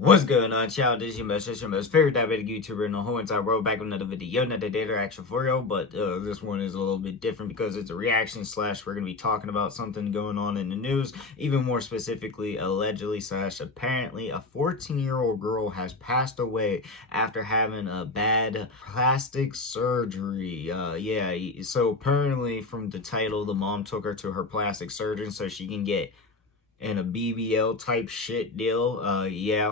What's going on, child? This is your most favorite diabetic YouTuber in the whole entire world, back with another video, another data action for you, but this one is a little bit different because it's a reaction slash we're going to be talking about something going on in the news, even more specifically, allegedly slash apparently, a 14-year-old girl has passed away after having a bad plastic surgery. So apparently from the title, the mom took her to her plastic surgeon so she can get in a BBL type shit deal.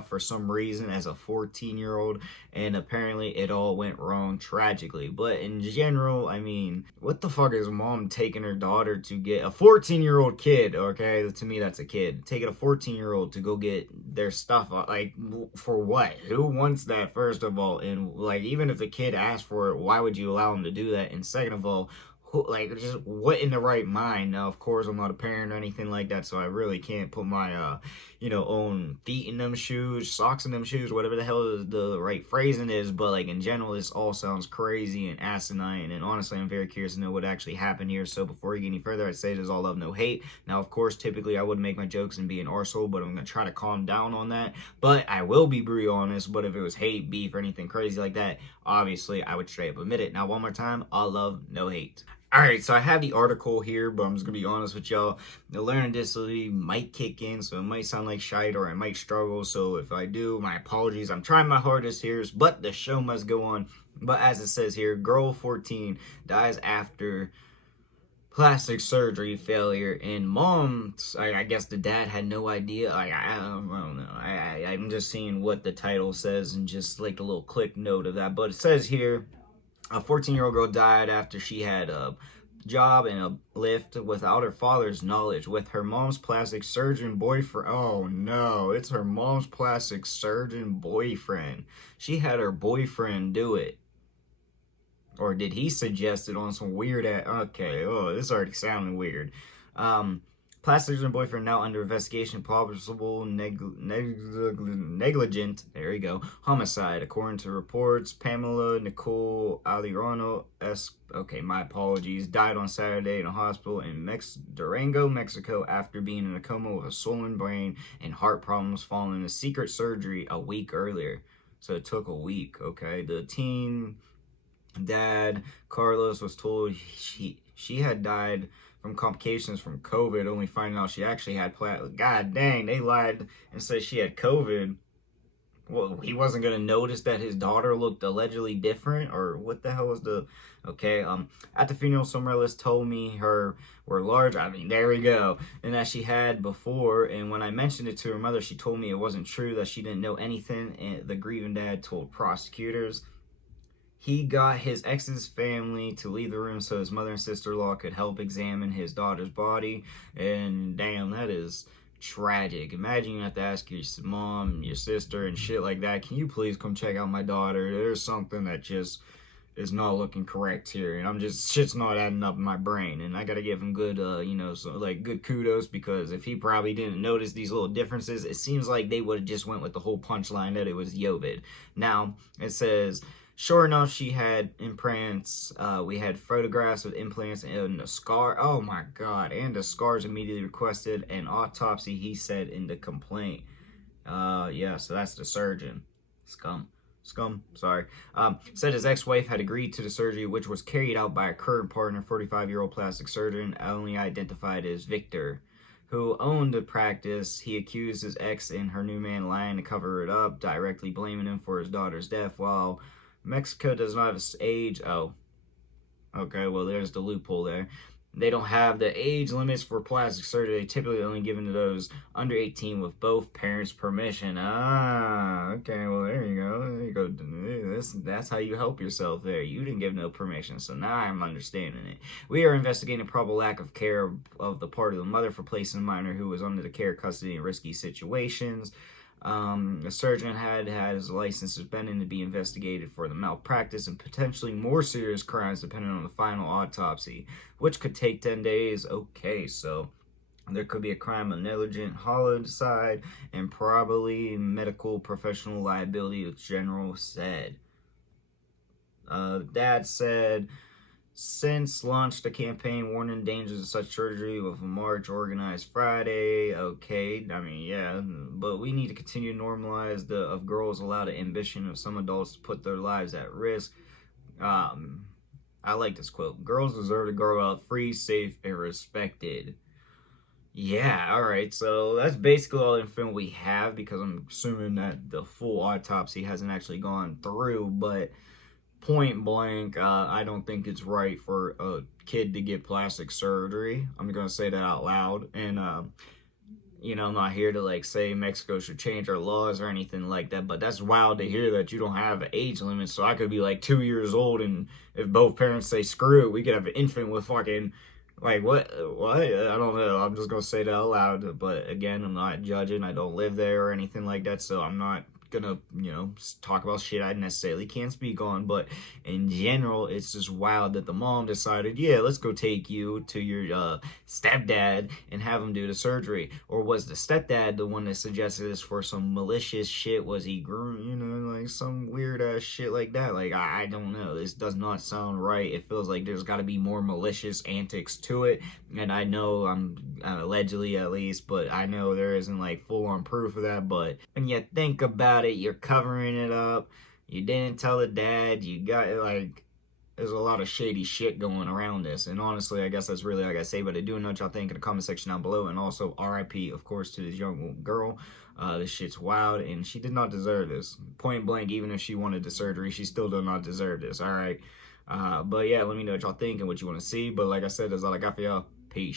For some reason as a 14-year-old, and apparently it all went wrong tragically. But in general, I mean, what the fuck is mom taking her daughter to get a 14-year-old kid? Okay, to me that's a kid. Taking a 14-year-old to go get their stuff, like, for what? Who wants that, first of all? And like, even if the kid asked for it, why would you allow him to do that? And second of all, like, just what in the right mind? Now, of course, I'm not a parent or anything like that, so I really can't put my own feet in them shoes, socks in them shoes, whatever the hell the right phrasing is. But like, in general, this all sounds crazy and asinine, and honestly I'm very curious to know what actually happened here. So before we get any further, I'd say there's all love, no hate. Now, of course, typically I would make my jokes and be an arsehole, but I'm gonna try to calm down on that. But I will be real honest. But if it was hate, beef, or anything crazy like that, obviously I would straight up admit it. Now, one more time, all love, no hate. Alright, so I have the article here, but I'm just going to be honest with y'all. The learning disability might kick in, so it might sound like shite, or I might struggle. So if I do, my apologies. I'm trying my hardest here, but the show must go on. But as it says here, girl 14 dies after plastic surgery failure, and mom, I guess the dad had no idea. I don't know. I'm just seeing what the title says and just like a little click note of that. But it says here, a 14-year-old girl died after she had a job in a lift without her father's knowledge with her mom's plastic surgeon boyfriend. Oh no, it's her mom's plastic surgeon boyfriend. She had her boyfriend do it. Or did he suggest it on some weird okay, oh, this is already sounding weird. Plastic surgeon boyfriend now under investigation, possible negligent, there you go, homicide, according to reports. Pamela Nicole Alirano, okay, my apologies, died on Saturday in a hospital in Durango, Mexico, after being in a coma with a swollen brain and heart problems following a secret surgery a week earlier. So it took a week, okay? The teen dad, Carlos, was told she had died from complications from COVID, only finding out she actually had God dang, they lied and said she had COVID. Well, he wasn't gonna notice that his daughter looked allegedly different, or what the hell was the... Okay, at the funeral, some relatives told me her were large. I mean, there we go. And that she had before, and when I mentioned it to her mother, she told me it wasn't true, that she didn't know anything. And the grieving dad told prosecutors he got his ex's family to leave the room so his mother and sister-in-law could help examine his daughter's body. And damn, that is tragic. Imagine you have to ask your mom, your sister, and shit like that, can you please come check out my daughter? There's something that just is not looking correct here, and I'm just, shit's not adding up in my brain. And I gotta give him good, good kudos, because if he probably didn't notice these little differences, it seems like they would have just went with the whole punchline that it was Yovid. Now, it says, sure enough, she had implants. We had photographs of implants and a scar. Oh my God. And the scars immediately requested an autopsy, he said in the complaint. Yeah, so that's the surgeon. Scum, sorry. Said his ex-wife had agreed to the surgery, which was carried out by a current partner, 45-year-old plastic surgeon, only identified as Victor, who owned the practice. He accused his ex and her new man lying to cover it up, directly blaming him for his daughter's death, while Mexico does not have age. Oh, okay, well, there's the loophole there. They don't have the age limits for plastic surgery. They typically only given to those under 18 with both parents' permission. Ah, okay, well, there you go. There you go. That's how you help yourself there. You didn't give no permission, so now I'm understanding it. We are investigating a probable lack of care of the part of the mother for placing a minor who was under the care, custody, in risky situations. The surgeon had his license suspended to be investigated for the malpractice and potentially more serious crimes depending on the final autopsy, which could take 10 days. Okay, so there could be a crime of negligent homicide and probably medical professional liability, the general said. Dad said since launched a campaign warning dangers of such surgery with a march organized Friday. Okay, I mean, yeah, but we need to continue to normalize the of girls allow the ambition of some adults to put their lives at risk. Um, I like this quote. Girls deserve to grow up free, safe, and respected. Yeah, all right. So that's basically all the info we have because I'm assuming that the full autopsy hasn't actually gone through. But point blank, I don't think it's right for a kid to get plastic surgery. I'm gonna say that out loud. And I'm not here to like say Mexico should change our laws or anything like that, but that's wild to hear that you don't have an age limit. So I could be like 2 years old, and if both parents say screw it, we could have an infant with fucking like what? What? I don't know. I'm just gonna say that out loud. But again, I'm not judging. I don't live there or anything like that, so I'm not gonna talk about shit I necessarily can't speak on. But in general, it's just wild that the mom decided, yeah, let's go take you to your stepdad and have him do the surgery. Or was the stepdad the one that suggested this for some malicious shit? Was he like some weird ass shit like that? Like I don't know, this does not sound right. It feels like there's got to be more malicious antics to it, and I know I'm allegedly at least, but I know there isn't like full on proof of that. But when you think about it, you're covering it up. You didn't tell the dad. You got like, there's a lot of shady shit going around this. And honestly, I guess that's really all I gotta say. But I do know what y'all think in the comment section down below. And also, RIP, of course, to this young girl. This shit's wild, and she did not deserve this. Point blank, even if she wanted the surgery, she still did not deserve this. All right. But yeah, let me know what y'all think and what you want to see. But like I said, that's all I got for y'all. Peace.